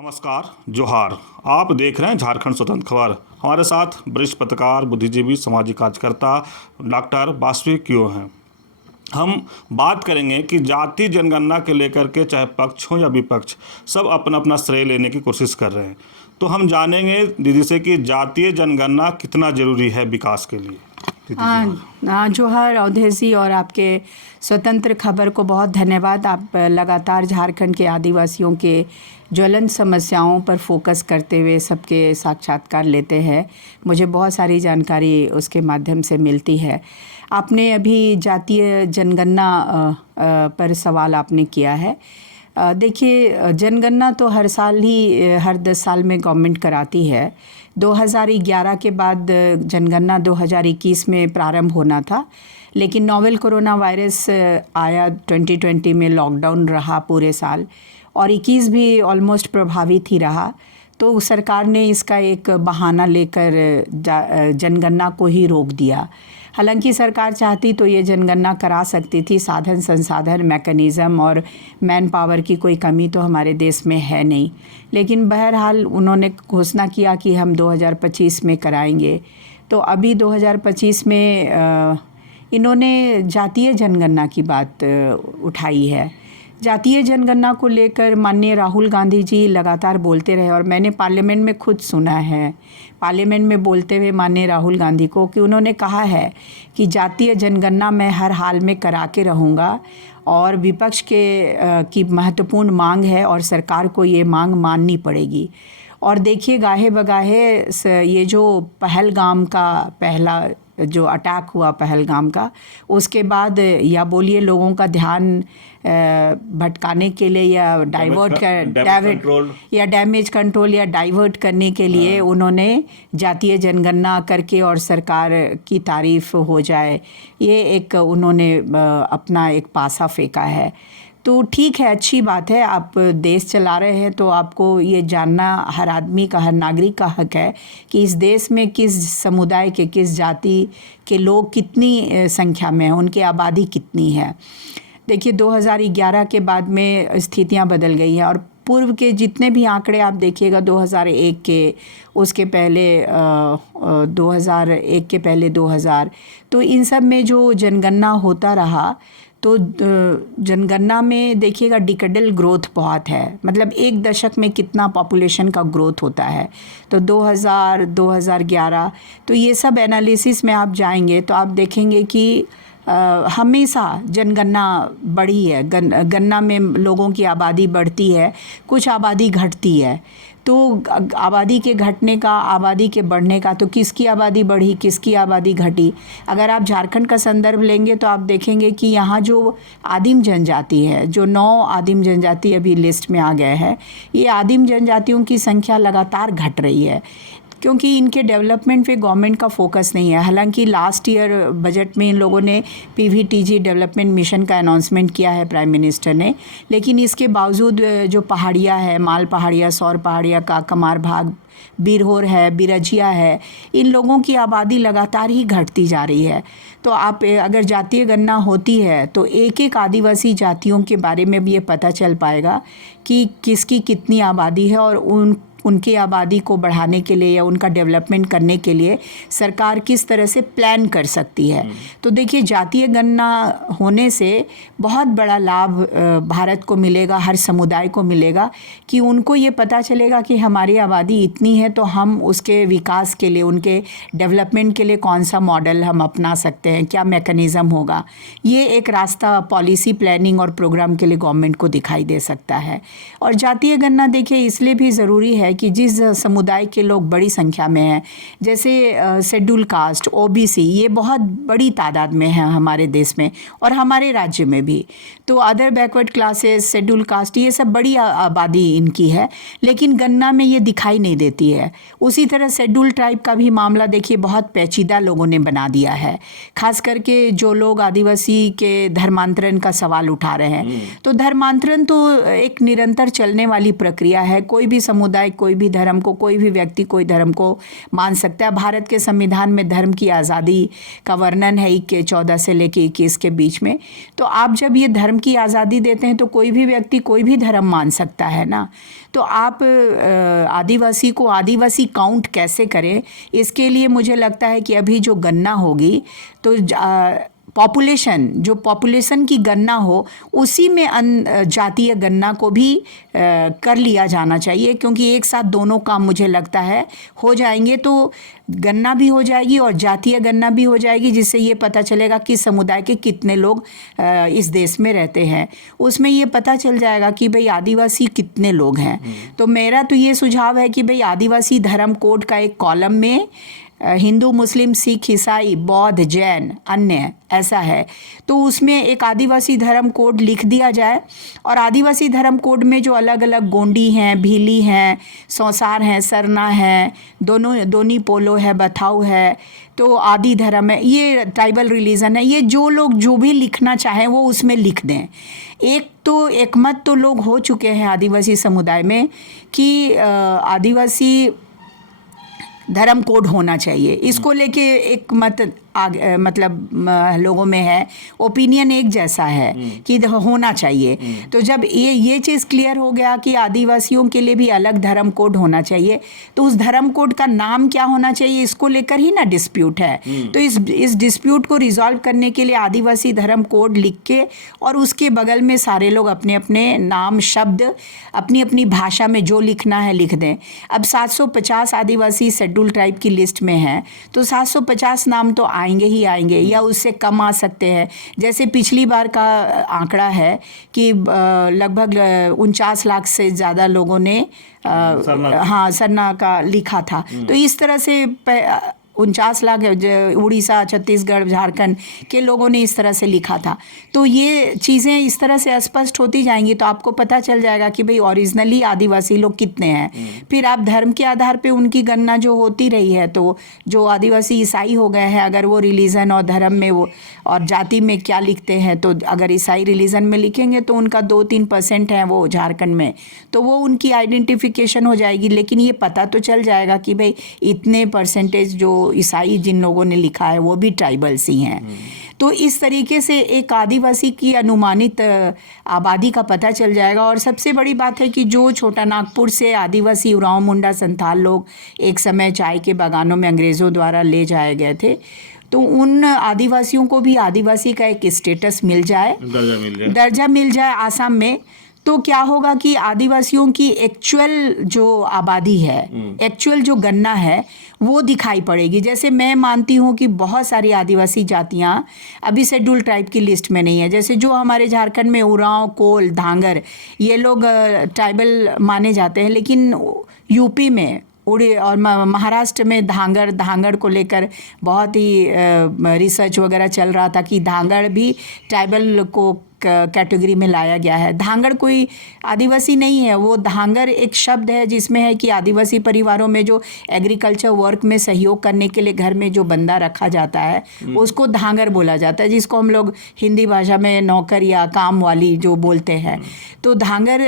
नमस्कार, जोहार। आप देख रहे हैं झारखंड स्वतंत्र खबर। हमारे साथ वरिष्ठ पत्रकार, बुद्धिजीवी, सामाजिक कार्यकर्ता डॉक्टर वासवी क्यों हैं। हम बात करेंगे कि जातीय जनगणना के लेकर के चाहे पक्ष हो या विपक्ष, सब अपना अपना श्रेय लेने की कोशिश कर रहे हैं। तो हम जानेंगे दीदी से कि जातीय जनगणना कितना ज़रूरी है विकास के लिए। जोहार अवधेश जी और आपके स्वतंत्र खबर को बहुत धन्यवाद। आप लगातार झारखंड के आदिवासियों के ज्वलंत समस्याओं पर फोकस करते हुए सबके साक्षात्कार लेते हैं। मुझे बहुत सारी जानकारी उसके माध्यम से मिलती है। आपने अभी जातीय जनगणना पर सवाल आपने किया है। देखिए, जनगणना तो हर साल ही हर 10 साल में गवर्नमेंट कराती है। 2011 के बाद जनगणना 2021 में प्रारंभ होना था, लेकिन नोवेल कोरोना वायरस आया। 2020 में लॉकडाउन रहा पूरे साल और 21 भी ऑलमोस्ट प्रभावित ही रहा। तो सरकार ने इसका एक बहाना लेकर जनगणना को ही रोक दिया। हालांकि सरकार चाहती तो ये जनगणना करा सकती थी। साधन संसाधन, मैकेनिज़्म और मैन पावर की कोई कमी तो हमारे देश में है नहीं, लेकिन बहरहाल उन्होंने घोषणा किया कि हम 2025 में कराएंगे। तो अभी 2025 में इन्होंने जातीय जनगणना की बात उठाई है। जातीय जनगणना को लेकर माननीय राहुल गांधी जी लगातार बोलते रहे और मैंने पार्लियामेंट में खुद सुना है, पार्लियामेंट में बोलते हुए माननीय राहुल गांधी को, कि उन्होंने कहा है कि जातीय जनगणना मैं हर हाल में करा के रहूँगा और विपक्ष की महत्वपूर्ण मांग है और सरकार को ये मांग माननी पड़ेगी। और देखिए, गाहे बगाहे ये जो पहलगाम का पहला जो अटैक हुआ पहलगाम का, उसके बाद या बोलिए लोगों का ध्यान भटकाने के लिए या डैमेज कंट्रोल या डाइवर्ट करने के लिए उन्होंने जातीय जनगणना करके और सरकार की तारीफ हो जाए, ये एक उन्होंने अपना एक पासा फेंका है। तो ठीक है, अच्छी बात है। आप देश चला रहे हैं तो आपको ये जानना हर आदमी का, हर नागरिक का हक है कि इस देश में किस समुदाय के, किस जाति के लोग कितनी संख्या में हैं, उनकी आबादी कितनी है। देखिए, 2011 के बाद में स्थितियां बदल गई हैं और पूर्व के जितने भी आंकड़े आप देखिएगा, 2001 के, उसके पहले 2001 के पहले 2000, तो इन सब में जो जनगणना होता रहा तो जनगणना में देखिएगा डिकेडल ग्रोथ बहुत है। मतलब एक दशक में कितना पॉपुलेशन का ग्रोथ होता है। तो 2000, 2011, तो ये सब एनालिसिस में आप जाएंगे तो आप देखेंगे कि हमेशा जनगणना बढ़ी है। गणना में लोगों की आबादी बढ़ती है, कुछ आबादी घटती है। तो आबादी के घटने का, आबादी के बढ़ने का, तो किसकी आबादी बढ़ी, किसकी आबादी घटी। अगर आप झारखंड का संदर्भ लेंगे तो आप देखेंगे कि यहाँ जो आदिम जनजाति है, जो 9 आदिम जनजाति अभी लिस्ट में आ गए हैं, ये आदिम जनजातियों की संख्या लगातार घट रही है क्योंकि इनके डेवलपमेंट पे गवर्नमेंट का फोकस नहीं है। हालांकि लास्ट ईयर बजट में इन लोगों ने PVTG डेवलपमेंट मिशन का अनाउंसमेंट किया है प्राइम मिनिस्टर ने, लेकिन इसके बावजूद जो पहाड़ियाँ है, माल पहाड़ियाँ, सौर पहाड़ियाँ, काकमार भाग, बिरहोर है, बिरजिया है, इन लोगों की आबादी लगातार ही घटती जा रही है। तो आप अगर जातीय गणना होती है तो एक एक आदिवासी जातियों के बारे में भी ये पता चल पाएगा कि किसकी कितनी आबादी है और उनकी आबादी को बढ़ाने के लिए या उनका डेवलपमेंट करने के लिए सरकार किस तरह से प्लान कर सकती है। तो देखिए, जातीय गणना होने से बहुत बड़ा लाभ भारत को मिलेगा, हर समुदाय को मिलेगा कि उनको ये पता चलेगा कि हमारी आबादी इतनी है तो हम उसके विकास के लिए, उनके डेवलपमेंट के लिए कौन सा मॉडल हम अपना सकते हैं, क्या मैकेनिज़्म होगा। ये एक रास्ता पॉलिसी प्लानिंग और प्रोग्राम के लिए गवर्नमेंट को दिखाई दे सकता है। और जातीय गणना देखिए इसलिए भी ज़रूरी है कि जिस समुदाय के लोग बड़ी संख्या में हैं, जैसे शेड्यूल कास्ट, OBC, ये बहुत बड़ी तादाद में है हमारे देश में और हमारे राज्य में भी। तो other backward classes, schedule caste, ये सब बड़ी आबादी इनकी है, लेकिन गणना में ये दिखाई नहीं देती है। उसी तरह शेड्यूल ट्राइब का भी मामला देखिए बहुत पेचीदा लोगों ने बना दिया है, खास करके जो लोग आदिवासी के धर्मांतरण का सवाल उठा रहे हैं। तो धर्मांतरण तो एक निरंतर चलने वाली प्रक्रिया है। कोई भी समुदाय कोई भी धर्म को, कोई भी व्यक्ति कोई धर्म को मान सकता है। भारत के संविधान में धर्म की आज़ादी का वर्णन है 14 से लेकर 21 के बीच में। तो आप जब ये धर्म की आज़ादी देते हैं तो कोई भी व्यक्ति कोई भी धर्म मान सकता है ना। तो आप आदिवासी को आदिवासी काउंट कैसे करें, इसके लिए मुझे लगता है कि अभी जो गणना होगी तो पॉपुलेशन की गणना हो, उसी में जातीय गणना को भी कर लिया जाना चाहिए, क्योंकि एक साथ दोनों काम मुझे लगता है हो जाएंगे तो गणना भी हो जाएगी और जातीय गणना भी हो जाएगी, जिससे ये पता चलेगा कि समुदाय के कितने लोग इस देश में रहते हैं। उसमें ये पता चल जाएगा कि भाई आदिवासी कितने लोग हैं। तो मेरा तो ये सुझाव है कि भाई आदिवासी धर्म कोड का एक कॉलम में हिंदू, मुस्लिम, सिख, ईसाई, बौद्ध, जैन, अन्य ऐसा है, तो उसमें एक आदिवासी धर्म कोड लिख दिया जाए। और आदिवासी धर्म कोड में जो अलग अलग गोंडी हैं, भीली हैं, सौसार हैं, सरना है, दोनी पोलो है, बथाऊ है, तो आदि धर्म है, ये ट्राइबल रिलीजन है, ये जो लोग जो भी लिखना चाहें वो उसमें लिख दें। एक मत तो लोग हो चुके हैं आदिवासी समुदाय में कि आदिवासी धर्म कोड होना चाहिए। इसको लेके एक मत मतलब लोगों में है, ओपिनियन एक जैसा है कि होना चाहिए। तो जब ये चीज़ क्लियर हो गया कि आदिवासियों के लिए भी अलग धर्म कोड होना चाहिए, तो उस धर्म कोड का नाम क्या होना चाहिए, इसको लेकर ही ना डिस्प्यूट है। तो इस डिस्प्यूट को रिजॉल्व करने के लिए आदिवासी धर्म कोड लिख के और उसके बगल में सारे लोग अपने अपने नाम, शब्द अपनी अपनी भाषा में जो लिखना है लिख दें। अब 750 आदिवासी शेड्यूल ट्राइब की लिस्ट में है, तो 750 नाम तो आएंगे ही आएंगे, या उससे कम आ सकते हैं। जैसे पिछली बार का आंकड़ा है कि लगभग 49 लाख से ज़्यादा लोगों ने सरना का लिखा था। तो इस तरह से 49 लाख उड़ीसा, छत्तीसगढ़, झारखंड के लोगों ने इस तरह से लिखा था। तो ये चीज़ें इस तरह से स्पष्ट होती जाएंगी तो आपको पता चल जाएगा कि भाई ओरिजिनली आदिवासी लोग कितने हैं। फिर आप धर्म के आधार पे उनकी गणना जो होती रही है, तो जो आदिवासी ईसाई हो गए हैं, अगर वो रिलीजन और धर्म में वो और जाति में क्या लिखते हैं, तो अगर ईसाई रिलीजन में लिखेंगे तो उनका 2-3% है वो झारखंड में, तो वो उनकी आइडेंटिफिकेशन हो जाएगी। लेकिन ये पता तो चल जाएगा कि भाई इतने परसेंटेज जो ईसाई जिन लोगों ने लिखा है वो भी ट्राइबल्स ही हैं। तो इस तरीके से एक आदिवासी की अनुमानित आबादी का पता चल जाएगा। और सबसे बड़ी बात है कि जो छोटा नागपुर से आदिवासी उरांव, मुंडा, संथाल लोग एक समय चाय के बागानों में अंग्रेज़ों द्वारा ले जाए गए थे, तो उन आदिवासियों को भी आदिवासी का एक स्टेटस मिल जाए, दर्जा मिल जाए आसाम में, तो क्या होगा कि आदिवासियों की एक्चुअल जो आबादी है, एक्चुअल जो गणना है वो दिखाई पड़ेगी। जैसे मैं मानती हूँ कि बहुत सारी आदिवासी जातियाँ अभी शेड्यूल ट्राइब की लिस्ट में नहीं है। जैसे जो हमारे झारखंड में उरांव, कोल, धांगर, ये लोग ट्राइबल माने जाते हैं, लेकिन यूपी में और महाराष्ट्र में धांगड़ को लेकर बहुत ही रिसर्च वगैरह चल रहा था कि धांगड़ भी ट्राइबल को कैटेगरी में लाया गया है। धांगड़ कोई आदिवासी नहीं है, वो धांगड़ एक शब्द है जिसमें है कि आदिवासी परिवारों में जो एग्रीकल्चर वर्क में सहयोग करने के लिए घर में जो बंदा रखा जाता है उसको धांगड़ बोला जाता है, जिसको हम लोग हिंदी भाषा में नौकर या काम वाली जो बोलते हैं। तो धांगड़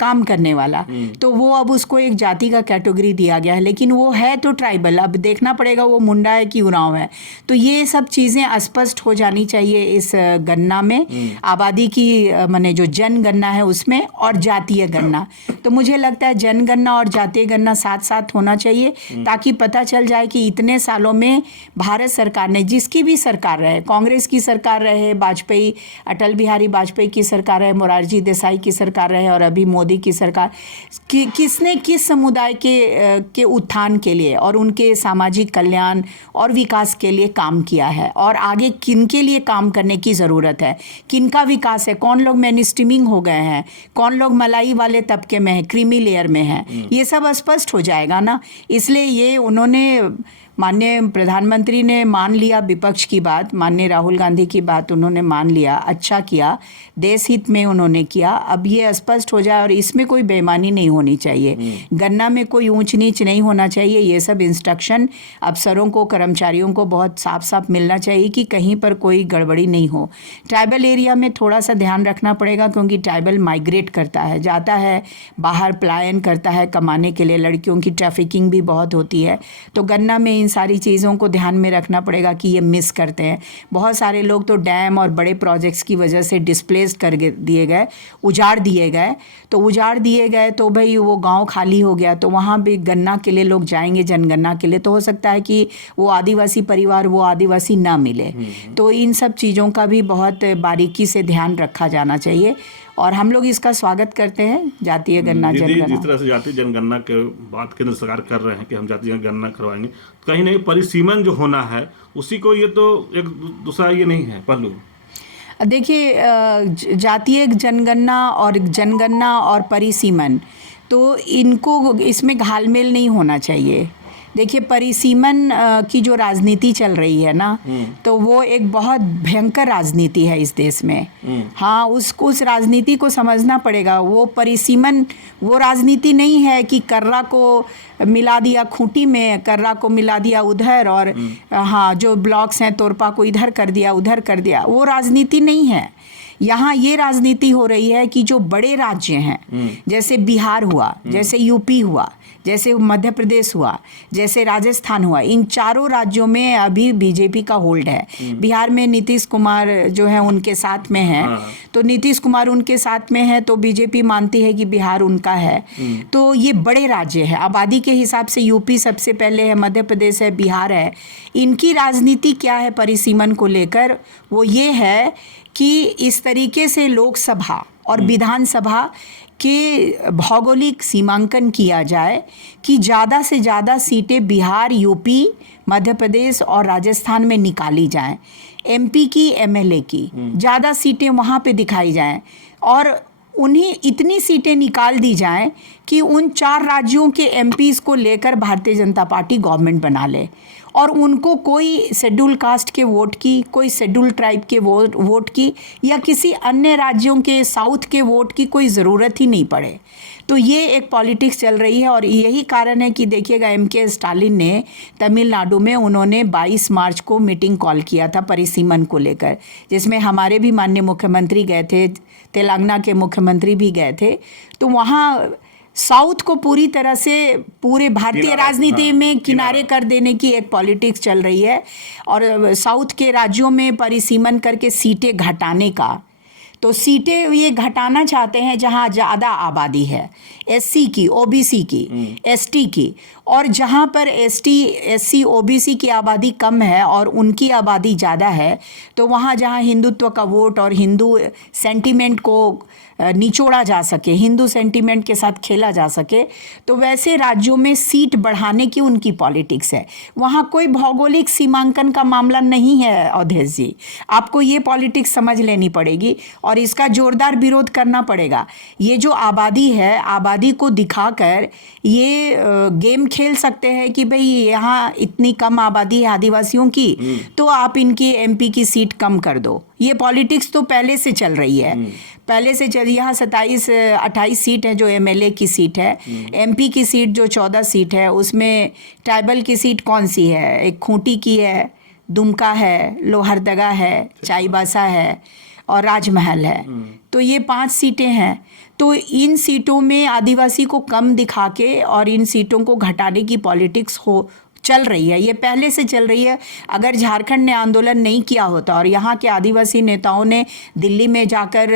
काम करने वाला, तो वो अब उसको एक जाति का कैटेगरी दिया गया है, लेकिन वो है तो ट्राइबल। अब देखना पड़ेगा वो मुंडा है कि उरांव है। तो ये सब चीज़ें स्पष्ट हो जानी चाहिए इस गणना में, आबादी की माने जो जनगणना है उसमें, और जातीय गणना। तो मुझे लगता है जनगणना और जातीय गणना साथ साथ होना चाहिए, ताकि पता चल जाए कि इतने सालों में भारत सरकार ने, जिसकी भी सरकार रहे, कांग्रेस की सरकार रहे, वाजपेयी, अटल बिहारी वाजपेयी की सरकार रहे, मोरारजी देसाई की सरकार रहे, और अभी मोदी की सरकार, किसने किस समुदाय के उत्थान के लिए और उनके सामाजिक कल्याण और विकास के लिए काम किया है, और आगे किन के लिए काम करने की ज़रूरत है, किनका विकास है, कौन लोग मेन स्ट्रीमिंग हो गए हैं, कौन लोग मलाई वाले तबके में हैं, क्रीमी लेयर में हैं, ये सब स्पष्ट हो जाएगा ना। इसलिए ये उन्होंने माननीय प्रधानमंत्री ने मान लिया विपक्ष की बात, माननीय राहुल गांधी की बात उन्होंने मान लिया, अच्छा किया, देश हित में उन्होंने किया। अब ये स्पष्ट हो जाए और इसमें कोई बेईमानी नहीं होनी चाहिए, गन्ना में कोई ऊंच नीच नहीं होना चाहिए। ये सब इंस्ट्रक्शन अफसरों को, कर्मचारियों को बहुत साफ साफ मिलना चाहिए कि कहीं पर कोई गड़बड़ी नहीं हो। ट्राइबल एरिया में थोड़ा सा ध्यान रखना पड़ेगा, क्योंकि ट्राइबल माइग्रेट करता है, जाता है बाहर, पलायन करता है कमाने के लिए, लड़कियों की ट्रैफिकिंग भी बहुत होती है। तो गन्ना में इन सारी चीज़ों को ध्यान में रखना पड़ेगा कि ये मिस करते हैं। बहुत सारे लोग तो डैम और बड़े प्रोजेक्ट्स की वजह से डिस्प्लेस कर दिए गए, उजाड़ दिए गए। तो उजाड़ दिए गए तो भाई वो गांव खाली हो गया, तो वहाँ भी गन्ना के लिए लोग जाएंगे, जनगणना के लिए, तो हो सकता है कि वो आदिवासी परिवार, वो आदिवासी ना मिले। तो इन सब चीज़ों का भी बहुत बारीकी से ध्यान रखा जाना चाहिए और हम लोग इसका स्वागत करते हैं, जातीय गन्ना जनगणना। जिस तरह से जातीय जनगणना के बात केंद्र सरकार कर रहे हैं कि हम जातीय जनगणना करवाएंगे, कहीं नहीं परिसीमन जो होना है उसी को, ये तो एक दूसरा ये नहीं है पहलू। देखिए, जातीय जनगणना और परिसीमन, तो इनको, इसमें घालमेल नहीं होना चाहिए। देखिए, परिसीमन की जो राजनीति चल रही है ना, तो वो एक बहुत भयंकर राजनीति है इस देश में। हाँ, उस राजनीति को समझना पड़ेगा। वो परिसीमन वो राजनीति नहीं है कि कर्रा को मिला दिया खूंटी में, कर्रा को मिला दिया उधर, और हाँ, जो ब्लॉक्स हैं तोरपा को इधर कर दिया, उधर कर दिया, वो राजनीति नहीं है। यहाँ ये राजनीति हो रही है कि जो बड़े राज्य हैं, जैसे बिहार हुआ, जैसे यूपी हुआ, जैसे मध्य प्रदेश हुआ, जैसे राजस्थान हुआ, इन चारों राज्यों में अभी बीजेपी का होल्ड है। बिहार में नीतीश कुमार जो है उनके साथ में है, तो नीतीश कुमार उनके साथ में है, तो बीजेपी मानती है कि बिहार उनका है। तो ये बड़े राज्य है, आबादी के हिसाब से यूपी सबसे पहले है, मध्य प्रदेश है, बिहार है। इनकी राजनीति क्या है परिसीमन को लेकर? वो ये है कि इस तरीके से लोकसभा और विधानसभा के भौगोलिक सीमांकन किया जाए कि ज़्यादा से ज़्यादा सीटें बिहार, यूपी, मध्य प्रदेश और राजस्थान में निकाली जाएं। एमपी की, एमएलए की ज़्यादा सीटें वहाँ पे दिखाई जाएं और उन्हें इतनी सीटें निकाल दी जाएं कि उन 4 राज्यों के एमपीज़ को लेकर भारतीय जनता पार्टी गवर्नमेंट बना ले और उनको कोई शेड्यूल कास्ट के वोट की, कोई शेड्यूल ट्राइब के वोट की या किसी अन्य राज्यों के साउथ के वोट की कोई ज़रूरत ही नहीं पड़े। तो ये एक पॉलिटिक्स चल रही है और यही कारण है कि देखिएगा एमके स्टालिन ने तमिलनाडु में उन्होंने 22 मार्च को मीटिंग कॉल किया था परिसीमन को लेकर, जिसमें हमारे भी माननीय मुख्यमंत्री गए थे, तेलंगाना के मुख्यमंत्री भी गए थे। तो वहाँ साउथ को पूरी तरह से पूरे भारतीय राजनीति में किनारे कर देने की एक पॉलिटिक्स चल रही है और साउथ के राज्यों में परिसीमन करके सीटें घटाने का। तो सीटें ये घटाना चाहते हैं जहां ज़्यादा आबादी है, एससी की, ओबीसी की, एसटी की, और जहां पर एसटी, एससी, ओबीसी की आबादी कम है और उनकी आबादी ज़्यादा है, तो वहां जहां हिंदुत्व का वोट और हिंदू सेंटीमेंट को निचोड़ा जा सके, हिंदू सेंटीमेंट के साथ खेला जा सके, तो वैसे राज्यों में सीट बढ़ाने की उनकी पॉलिटिक्स है। वहाँ कोई भौगोलिक सीमांकन का मामला नहीं है अवधेश जी, आपको ये पॉलिटिक्स समझ लेनी पड़ेगी और इसका जोरदार विरोध करना पड़ेगा। ये जो आबादी है, आबादी को दिखाकर ये गेम खेल सकते हैं कि भाई यहाँ इतनी कम आबादी है आदिवासियों की, तो आप इनकी एमपी की सीट कम कर दो। ये पॉलिटिक्स तो पहले से चल रही है, पहले से चल, यहाँ 28 सीट है जो एमएलए की सीट है, एमपी की सीट जो 14 सीट है, उसमें ट्राइबल की सीट कौन सी है? एक खूंटी की है, दुमका है, लोहरदगा है, चाईबासा है और राजमहल है। तो ये 5 सीटें हैं। तो इन सीटों में आदिवासी को कम दिखा के और इन सीटों को घटाने की पॉलिटिक्स चल रही है, ये पहले से चल रही है। अगर झारखंड ने आंदोलन नहीं किया होता और यहाँ के आदिवासी नेताओं ने दिल्ली में जाकर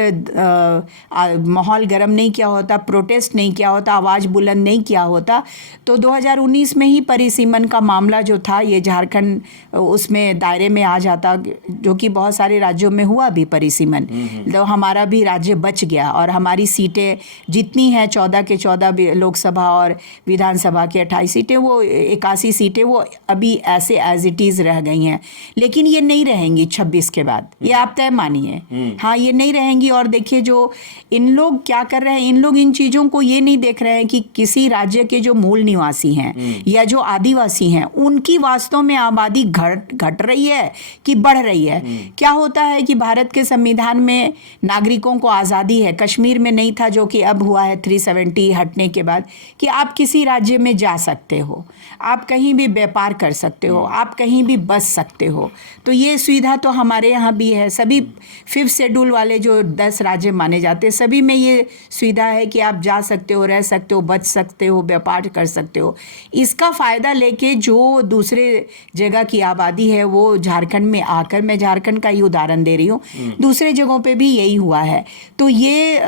माहौल गर्म नहीं किया होता, प्रोटेस्ट नहीं किया होता, आवाज़ बुलंद नहीं किया होता, तो 2019 में ही परिसीमन का मामला जो था ये झारखंड उसमें दायरे में आ जाता, जो कि बहुत सारे राज्यों में हुआ भी परिसीमन। तो हमारा भी राज्य बच गया और हमारी सीटें जितनी हैं 14 के 14 लोकसभा और विधानसभा के 28 सीटें, वो 81 सीटें सीटें वो अभी ऐसे एज इट इज़ रह गई हैं, लेकिन ये नहीं रहेंगी 26 के बाद, ये आप तय मानिए। हाँ, ये नहीं रहेंगी। और देखिए जो इन लोग क्या कर रहे हैं, इन लोग इन चीज़ों को ये नहीं देख रहे हैं कि किसी राज्य के जो मूल निवासी हैं या जो आदिवासी हैं उनकी वास्तव में आबादी घट रही है कि बढ़ रही है। क्या होता है कि भारत के संविधान में नागरिकों को आज़ादी है, कश्मीर में नहीं था जो कि अब हुआ है 370 हटने के बाद, कि आप किसी राज्य में जा सकते हो, आप कहीं भी व्यापार कर सकते हो, आप कहीं भी बस सकते हो। तो ये सुविधा तो हमारे यहाँ भी है। सभी 5th शेड्यूल वाले जो 10 राज्य माने जाते हैं सभी में ये सुविधा है कि आप जा सकते हो, रह सकते हो, बच सकते हो, व्यापार कर सकते हो। इसका फ़ायदा लेके जो दूसरे जगह की आबादी है वो झारखंड में आकर, मैं झारखंड का ही उदाहरण दे रही हूँ, दूसरे जगहों पे भी यही हुआ है। तो ये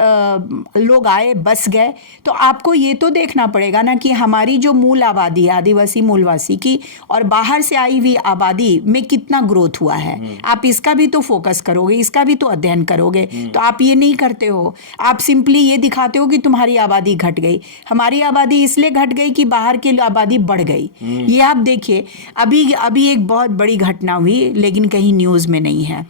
लोग आए, बस गए। तो आपको ये तो देखना पड़ेगा ना कि हमारी जो मूल आबादी है, आदिवासी मूलवासी की, और बाहर से आई हुई आबादी में कितना ग्रोथ हुआ है। आप इसका भी तो फोकस करोगे, इसका भी तो अध्ययन करोगे। तो आप ये नहीं करते हो, आप सिंपली ये दिखाते हो कि तुम्हारी आबादी घट गई। हमारी आबादी इसलिए घट गई कि बाहर की आबादी बढ़ गई। ये आप देखिए, अभी एक बहुत बड़ी घटना हुई लेकिन कहीं न्यूज़ में नहीं है।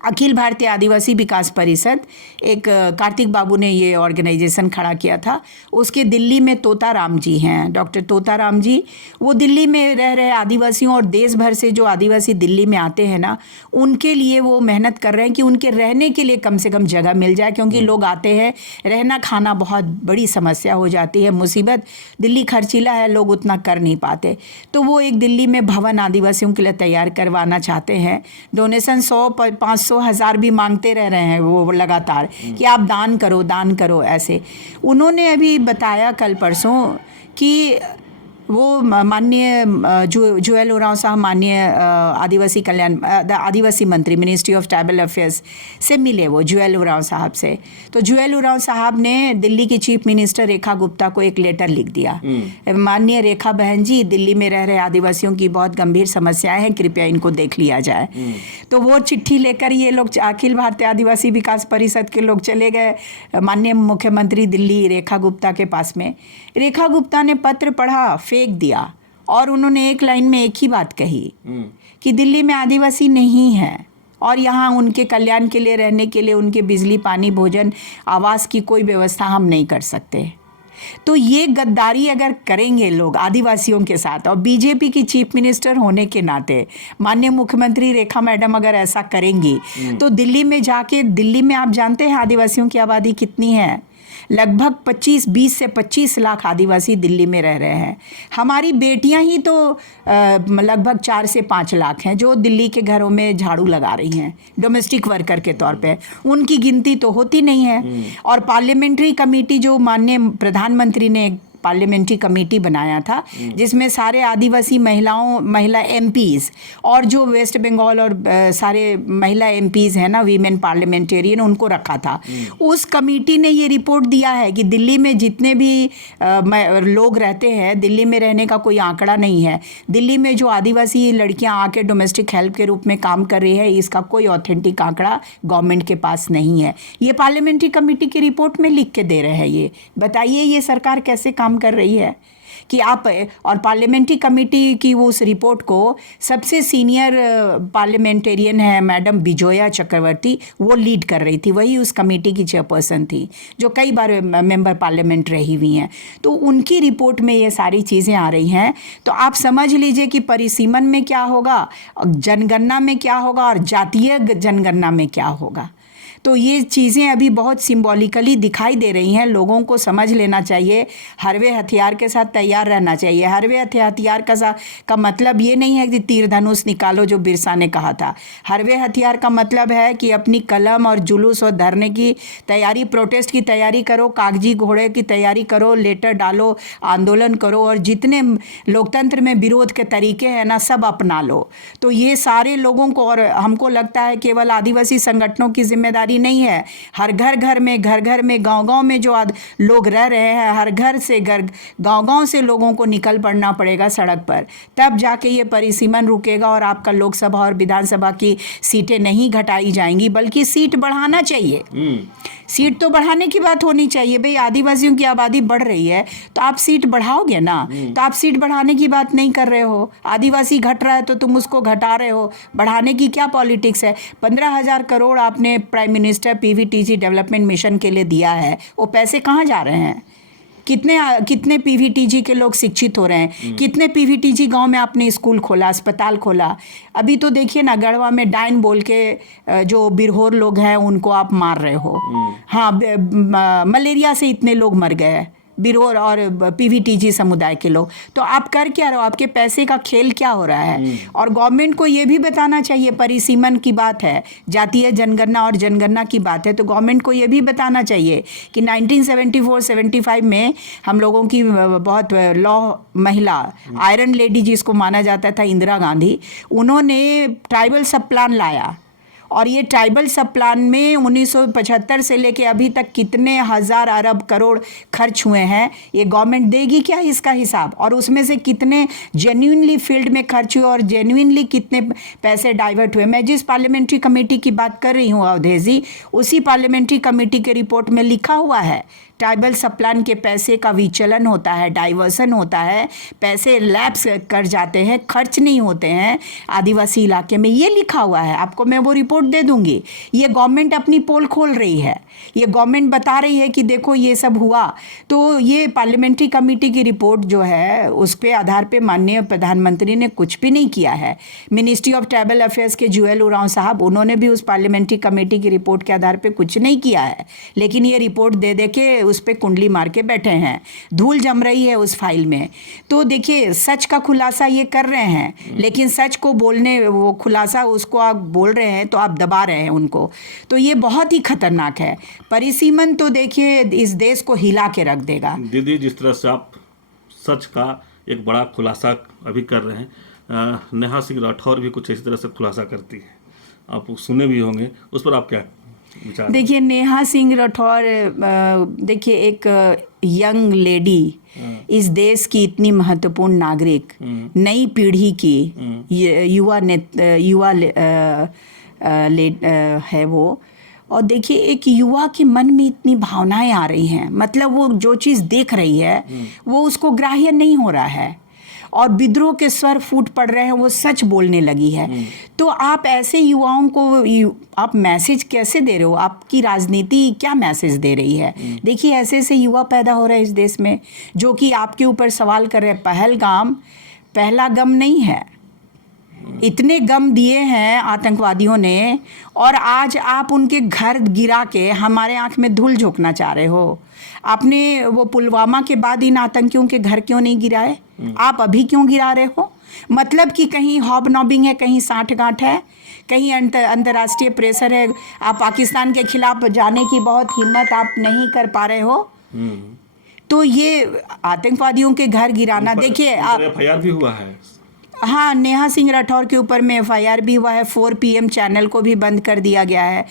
अखिल भारतीय आदिवासी विकास परिषद, एक कार्तिक बाबू ने ये ऑर्गेनाइजेशन खड़ा किया था। उसके दिल्ली में तोताराम जी हैं, डॉक्टर तोताराम जी। वो दिल्ली में रह रहे आदिवासियों और देश भर से जो आदिवासी दिल्ली में आते हैं ना, उनके लिए वो मेहनत कर रहे हैं कि उनके रहने के लिए कम से कम जगह मिल जाए, क्योंकि लोग आते हैं, रहना खाना बहुत बड़ी समस्या हो जाती है, मुसीबत। दिल्ली खर्चीला है, लोग उतना कर नहीं पाते। तो वो एक दिल्ली में भवन आदिवासियों के लिए तैयार करवाना चाहते हैं। डोनेशन 100, 500, 1000 भी मांगते रह रहे हैं वो लगातार कि आप दान करो ऐसे। उन्होंने अभी बताया कल परसों कि वो माननीय जुएल उरांव साहब, माननीय आदिवासी कल्याण आदिवासी मंत्री, मिनिस्ट्री ऑफ ट्राइबल अफेयर्स से मिले वो जुएल उरांव साहब से। तो जुएल उरांव साहब ने दिल्ली की चीफ मिनिस्टर रेखा गुप्ता को एक लेटर लिख दिया, माननीय रेखा बहन जी, दिल्ली में रह रहे आदिवासियों की बहुत गंभीर समस्याएं हैं, कृपया इनको देख लिया जाए। तो वो चिट्ठी लेकर ये लोग, अखिल भारतीय आदिवासी विकास परिषद के लोग, चले गए माननीय मुख्यमंत्री दिल्ली रेखा गुप्ता के पास में। रेखा गुप्ता ने पत्र पढ़ा, फेंक दिया, और उन्होंने एक लाइन में एक ही बात कही कि दिल्ली में आदिवासी नहीं है और यहाँ उनके कल्याण के लिए, रहने के लिए, उनके बिजली, पानी, भोजन, आवास की कोई व्यवस्था हम नहीं कर सकते। तो ये गद्दारी अगर करेंगे लोग आदिवासियों के साथ, और बीजेपी की चीफ मिनिस्टर होने के नाते माननीय मुख्यमंत्री रेखा मैडम अगर ऐसा करेंगी, तो दिल्ली में जाके, दिल्ली में आप जानते हैं आदिवासियों की आबादी कितनी है? लगभग 20 से 25 लाख आदिवासी दिल्ली में रह रहे हैं। हमारी बेटियां ही तो लगभग 4 से 5 लाख हैं जो दिल्ली के घरों में झाड़ू लगा रही हैं डोमेस्टिक वर्कर के तौर पे। उनकी गिनती तो होती नहीं है। और पार्लियामेंट्री कमेटी जो माननीय प्रधानमंत्री ने पार्लियामेंट्री कमेटी बनाया था, जिसमें सारे आदिवासी महिला एमपीज़ और जो वेस्ट बंगाल और सारे महिला एमपीज़ हैं ना, वीमेन पार्लियामेंटेरियन, उनको रखा था। उस कमेटी ने ये रिपोर्ट दिया है कि दिल्ली में जितने भी लोग रहते हैं, दिल्ली में रहने का कोई आंकड़ा नहीं है। दिल्ली में जो आदिवासी लड़कियां आके डोमेस्टिक हेल्प के रूप में काम कर रही है, इसका कोई ऑथेंटिक आंकड़ा गवर्नमेंट के पास नहीं है। ये पार्लियामेंट्री कमेटी की रिपोर्ट में लिख के दे रहे हैं। ये बताइए ये सरकार कैसे काम कर रही है कि आप, और पार्लियामेंट्री कमेटी की वो उस रिपोर्ट को सबसे सीनियर पार्लियामेंटेरियन है मैडम बिजोया चक्रवर्ती, वो लीड कर रही थी। वही उस कमेटी की चेयरपर्सन थी जो कई बार मेंबर पार्लियामेंट रही हुई हैं। तो उनकी रिपोर्ट में ये सारी चीज़ें आ रही हैं। तो आप समझ लीजिए कि परिसीमन में क्या होगा, जनगणना में क्या होगा और जातीय जनगणना में क्या होगा। तो ये चीज़ें अभी बहुत सिंबॉलिकली दिखाई दे रही हैं। लोगों को समझ लेना चाहिए, हरवे हथियार के साथ तैयार रहना चाहिए। हरवे हथियार का मतलब ये नहीं है कि तीर धनुष निकालो, जो बिरसा ने कहा था। हरवे हथियार का मतलब है कि अपनी कलम और जुलूस और धरने की तैयारी, प्रोटेस्ट की तैयारी करो, कागजी घोड़े की तैयारी करो, लेटर डालो, आंदोलन करो, और जितने लोकतंत्र में विरोध के तरीके हैं ना, सब अपना लो। तो ये सारे लोगों को, और हमको लगता है केवल आदिवासी संगठनों की जिम्मेदारी नहीं है, हर घर में, गांव में जो लोग रह रहे हैं, हर घर से, गांव से लोगों को निकल पड़ना पड़ेगा सड़क पर, तब जाके ये परिसीमन रुकेगा और आपका लोकसभा और विधानसभा की सीटें नहीं घटाई जाएंगी, बल्कि सीट बढ़ाना चाहिए। सीट तो बढ़ाने की बात होनी चाहिए भाई, आदिवासियों की आबादी बढ़ रही है तो आप सीट बढ़ाओगे ना, तो आप सीट बढ़ाने की बात नहीं कर रहे हो। आदिवासी घट रहा है तो तुम उसको घटा रहे हो, बढ़ाने की क्या पॉलिटिक्स है। 15,000 करोड़ आपने prime minister PVTG development mission के लिए दिया है, वो पैसे कहाँ जा रहे हैं? कितने कितने पीवीटीजी के लोग शिक्षित हो रहे हैं, कितने पीवीटीजी गांव में आपने स्कूल खोला, अस्पताल खोला। अभी तो देखिए ना, गढ़वा में डाइन बोल के जो बिरहोर लोग हैं उनको आप मार रहे हो। हाँ, मलेरिया से इतने लोग मर गए, बिरहोर और पीवीटीजी समुदाय के लोग। तो आप कर क्या रहे हो? आपके पैसे का खेल क्या हो रहा है? और गवर्नमेंट को ये भी बताना चाहिए, परिसीमन की बात है, जातीय जनगणना और जनगणना की बात है, तो गवर्नमेंट को ये भी बताना चाहिए कि 1974-75 में हम लोगों की बहुत लॉ महिला आयरन लेडी जिसको माना जाता था इंदिरा गांधी, उन्होंने ट्राइबल सब प्लान लाया। और ये ट्राइबल सब प्लान में 1975 से लेके अभी तक कितने हजार अरब करोड़ खर्च हुए हैं, ये गवर्नमेंट देगी क्या इसका हिसाब? और उसमें से कितने जेन्युइनली फील्ड में खर्च हुए और जेन्युइनली कितने पैसे डाइवर्ट हुए? मैं जिस पार्लियामेंट्री कमेटी की बात कर रही हूँ अवधेश जी, उसी पार्लियामेंट्री कमेटी के रिपोर्ट में लिखा हुआ है ट्राइबल सब प्लान के पैसे का विचलन होता है, डाइवर्सन होता है, पैसे लैप्स कर जाते हैं, खर्च नहीं होते हैं आदिवासी इलाके में, ये लिखा हुआ है। आपको मैं वो रिपोर्ट दे दूंगी। ये गवर्नमेंट अपनी पोल खोल रही है, ये गवर्नमेंट बता रही है कि देखो ये सब हुआ। तो ये पार्लियामेंट्री कमेटी की रिपोर्ट जो है उसके आधार पे माननीय प्रधानमंत्री ने कुछ भी नहीं किया है। मिनिस्ट्री ऑफ ट्राइबल अफेयर्स के जुएल उरांव साहब, उन्होंने भी उस पार्लियामेंट्री कमेटी की रिपोर्ट के आधार पे कुछ नहीं किया है, लेकिन ये रिपोर्ट दे दे के उस पर कुंडली मार के बैठे हैं, धूल जम रही है उस फाइल में। तो देखिए, सच का खुलासा ये कर रहे हैं, लेकिन सच को बोलने, वो खुलासा उसको आप बोल रहे हैं तो आप दबा रहे हैं उनको, तो ये बहुत ही खतरनाक है। परिसीमन तो देखिए इस देश को हिला के रख देगा। दीदी, जिस तरह से आप सच का एक बड़ा खुलासा अभी कर रहे हैं, नेहा सिंह राठौर भी कुछ इसी तरह से खुलासा करती है, आप सुने भी होंगे, उस पर आप क्या विचार? देखिए, नेहा सिंह राठौर देखिए एक यंग लेडी, इस देश की इतनी महत्वपूर्ण नागरिक, नई पीढ़ी की युवा है वो। और देखिए, एक युवा के मन में इतनी भावनाएं आ रही हैं, मतलब वो जो चीज़ देख रही है वो उसको ग्राह्य नहीं हो रहा है, और विद्रोह के स्वर फूट पड़ रहे हैं, वो सच बोलने लगी है। तो आप ऐसे युवाओं को आप मैसेज कैसे दे रहे हो? आपकी राजनीति क्या मैसेज दे रही है? देखिए, ऐसे ऐसे युवा पैदा हो रहे हैं इस देश में जो कि आपके ऊपर सवाल कर रहे हैं। पहलगाम पहला गम नहीं है, इतने गम दिए हैं आतंकवादियों ने, और आज आप उनके घर गिरा के हमारे आंख में धूल झोंकना चाह रहे हो। आपने वो पुलवामा के बाद इन आतंकियों के घर क्यों नहीं गिराए? आप अभी क्यों गिरा रहे हो? मतलब कि कहीं हॉबनॉबिंग है, कहीं साठगांठ है, कहीं अंतर्राष्ट्रीय प्रेशर है, आप पाकिस्तान के खिलाफ जाने की बहुत हिम्मत आप नहीं कर पा रहे हो। तो ये आतंकवादियों के घर गिराना, देखिए एफआईआर भी हुआ है। हाँ, नेहा सिंह राठौर के ऊपर में एफआईआर भी हुआ है, 4 PM चैनल को भी बंद कर दिया गया है।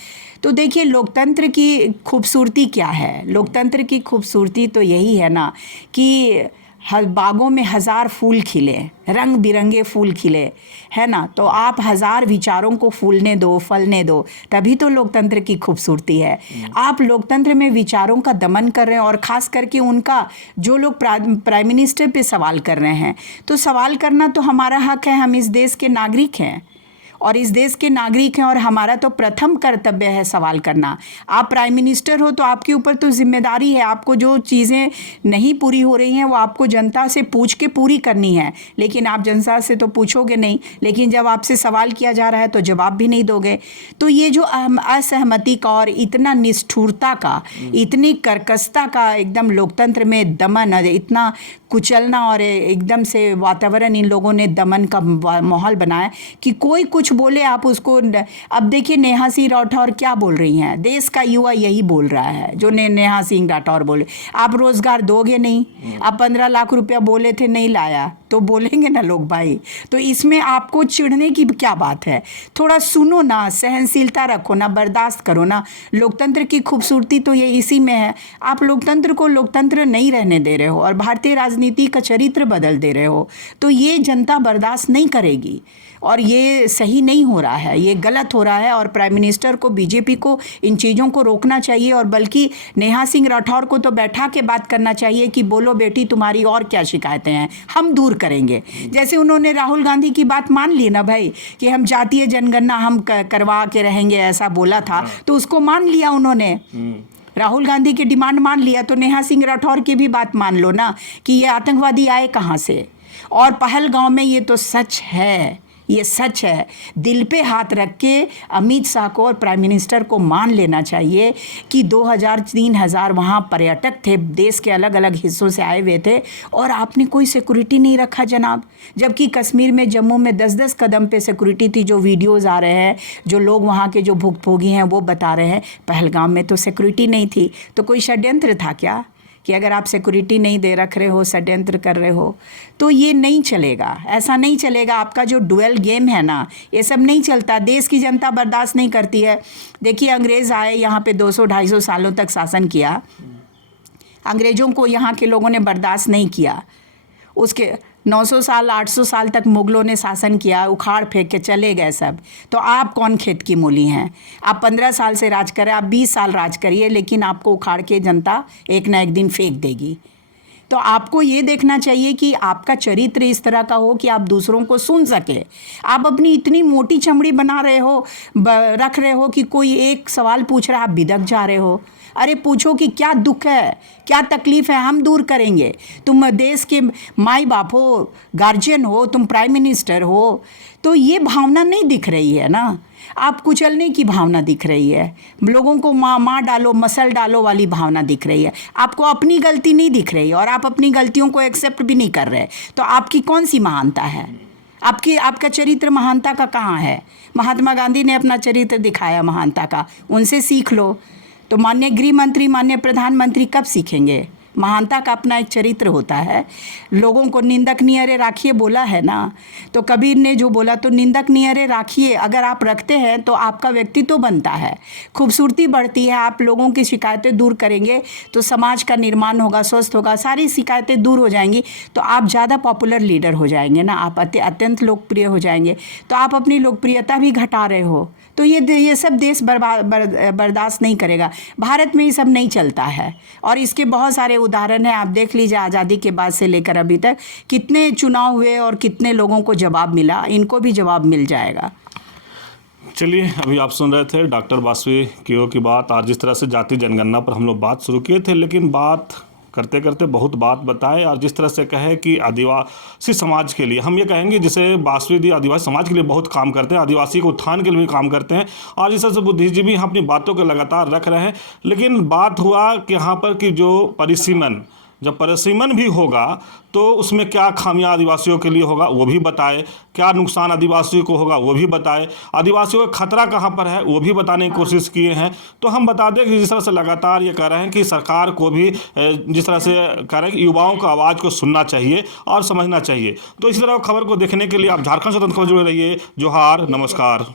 तो देखिए, लोकतंत्र की खूबसूरती क्या है? लोकतंत्र की खूबसूरती तो यही है ना कि बागों में 1000 फूल खिले, रंग बिरंगे फूल खिले, है ना। तो आप 1000 विचारों को फूलने दो, फलने दो, तभी तो लोकतंत्र की खूबसूरती है। आप लोकतंत्र में विचारों का दमन कर रहे हैं, और ख़ास करके उनका जो लोग प्राइम मिनिस्टर पे सवाल कर रहे हैं। तो सवाल करना तो हमारा हक है, हम इस देश के नागरिक हैं, और इस देश के नागरिक हैं, और हमारा तो प्रथम कर्तव्य है सवाल करना। आप प्राइम मिनिस्टर हो तो आपके ऊपर तो जिम्मेदारी है, आपको जो चीज़ें नहीं पूरी हो रही हैं वो आपको जनता से पूछ के पूरी करनी है। लेकिन आप जनता से तो पूछोगे नहीं, लेकिन जब आपसे सवाल किया जा रहा है तो जवाब भी नहीं दोगे। तो ये जो असहमति का और इतना निष्ठुरता का, इतनी कर्कशता का एकदम लोकतंत्र में दमन, इतना कुचलना, और एकदम से वातावरण इन लोगों ने दमन का माहौल बनाया कि कोई कुछ बोले आप उसको। अब देखिए, नेहा सिंह राठौर क्या बोल रही हैं, देश का युवा यही बोल रहा है जो नेहा सिंह राठौर बोले। आप रोजगार दोगे नहीं, आप 15 लाख रुपया बोले थे नहीं लाया, तो बोलेंगे ना लोग भाई। तो इसमें आपको चिढ़ने की क्या बात है? थोड़ा सुनो ना, सहनशीलता रखो ना, बर्दाश्त करो ना। लोकतंत्र की खूबसूरती तो ये इसी में है। आप लोकतंत्र को लोकतंत्र नहीं रहने दे रहे हो और भारतीय राजनीति का चरित्र बदल दे रहे हो, तो ये जनता बर्दाश्त नहीं करेगी और ये सही नहीं हो रहा है, ये गलत हो रहा है। और प्राइम मिनिस्टर को, बीजेपी को इन चीज़ों को रोकना चाहिए और बल्कि नेहा सिंह राठौर को तो बैठा के बात करना चाहिए कि बोलो बेटी तुम्हारी और क्या शिकायतें हैं, हम दूर करेंगे। जैसे उन्होंने राहुल गांधी की बात मान ली ना भाई कि हम जातीय जनगणना हम करवा के रहेंगे, ऐसा बोला था, तो उसको मान लिया उन्होंने। राहुल गांधी की डिमांड मान लिया, तो नेहा सिंह राठौर की भी बात मान लो ना कि ये आतंकवादी आए कहाँ से। और पहलगांव में ये तो सच है, ये सच है। दिल पे हाथ रख के अमित शाह को और प्राइम मिनिस्टर को मान लेना चाहिए कि 2000-3000 वहाँ पर्यटक थे, देश के अलग अलग हिस्सों से आए हुए थे और आपने कोई सिक्योरिटी नहीं रखा जनाब। जबकि कश्मीर में, जम्मू में 10-10 कदम पे सिक्योरिटी थी। जो वीडियोज़ आ रहे हैं, जो लोग वहाँ के जो भुक्तभोगी हैं वो बता रहे हैं, पहलगाम में तो सिक्योरिटी नहीं थी। तो कोई षड्यंत्र था क्या कि अगर आप सिक्योरिटी नहीं दे रख रहे हो, षड्यंत्र कर रहे हो? तो ये नहीं चलेगा, ऐसा नहीं चलेगा। आपका जो डुअल गेम है ना, ये सब नहीं चलता। देश की जनता बर्दाश्त नहीं करती है। देखिए अंग्रेज़ आए यहाँ पे 200-250 सालों तक शासन किया, अंग्रेज़ों को यहाँ के लोगों ने बर्दाश्त नहीं किया। उसके 900 साल 800 साल तक मुग़लों ने शासन किया, उखाड़ फेंक के चले गए सब। तो आप कौन खेत की मूली हैं? आप 15 साल से राज करें, आप 20 साल राज करिए, लेकिन आपको उखाड़ के जनता एक ना एक दिन फेंक देगी। तो आपको ये देखना चाहिए कि आपका चरित्र इस तरह का हो कि आप दूसरों को सुन सके। आप अपनी इतनी मोटी चमड़ी बना रहे हो, रख रहे हो कि कोई एक सवाल पूछ रहा है आप बिदक जा रहे हो। अरे पूछो कि क्या दुख है, क्या तकलीफ़ है, हम दूर करेंगे। तुम देश के माई बाप हो, गार्जियन हो, तुम प्राइम मिनिस्टर हो, तो ये भावना नहीं दिख रही है ना। आप कुचलने की भावना दिख रही है, लोगों को मार डालो, मसल डालो वाली भावना दिख रही है। आपको अपनी गलती नहीं दिख रही और आप अपनी गलतियों को एक्सेप्ट भी नहीं कर रहे। तो आपकी कौन सी महानता है? आपका चरित्र महानता का कहाँ है? महात्मा गांधी ने अपना चरित्र दिखाया महानता का, उनसे सीख लो। तो माननीय गृह मंत्री, माननीय प्रधानमंत्री कब सीखेंगे? महानता का अपना एक चरित्र होता है। लोगों को निंदक नियरे राखिए बोला है ना, तो कबीर ने जो बोला, तो निंदक नियरे राखिए। अगर आप रखते हैं तो आपका व्यक्तित्व बनता है, खूबसूरती बढ़ती है। आप लोगों की शिकायतें दूर करेंगे तो समाज का निर्माण होगा, स्वस्थ होगा, सारी शिकायतें दूर हो जाएंगी, तो आप ज़्यादा पॉपुलर लीडर हो जाएंगे ना, आप अत्यंत लोकप्रिय हो जाएंगे। तो आप अपनी लोकप्रियता भी घटा रहे हो। तो ये सब देश बर्दाश्त नहीं करेगा। भारत में ये सब नहीं चलता है और इसके बहुत सारे उदाहरण हैं। आप देख लीजिए, आज़ादी के बाद से लेकर अभी तक कितने चुनाव हुए और कितने लोगों को जवाब मिला, इनको भी जवाब मिल जाएगा। चलिए, अभी आप सुन रहे थे डॉक्टर बासवी कियो की बात। आज जिस तरह से जाति जनगणना पर हम लोग बात शुरू किए थे, लेकिन बात करते करते बहुत बात बताए और जिस तरह से कहे कि आदिवासी समाज के लिए, हम ये कहेंगे जिसे बासवी दी आदिवासी समाज के लिए बहुत काम करते हैं, आदिवासी के उत्थान के लिए भी काम करते हैं और जिस तरह से बुद्धिजीवी यहाँ अपनी बातों को लगातार रख रहे हैं। लेकिन बात हुआ कि यहाँ पर कि जो परिसीमन, जब परिसीमन भी होगा तो उसमें क्या खामियां आदिवासियों के लिए होगा वो भी बताए, क्या नुकसान आदिवासियों को होगा वो भी बताए, आदिवासियों का खतरा कहाँ पर है वो भी बताने की कोशिश किए हैं। तो हम बता दें कि जिस तरह से लगातार ये कह रहे हैं कि सरकार को भी जिस तरह से कह रहे हैं कि युवाओं का आवाज़ को सुनना चाहिए और समझना चाहिए। तो इसी तरह खबर को देखने के लिए आप झारखंड स्वतंत्र खबर जुड़े रहिए। जोहार, नमस्कार।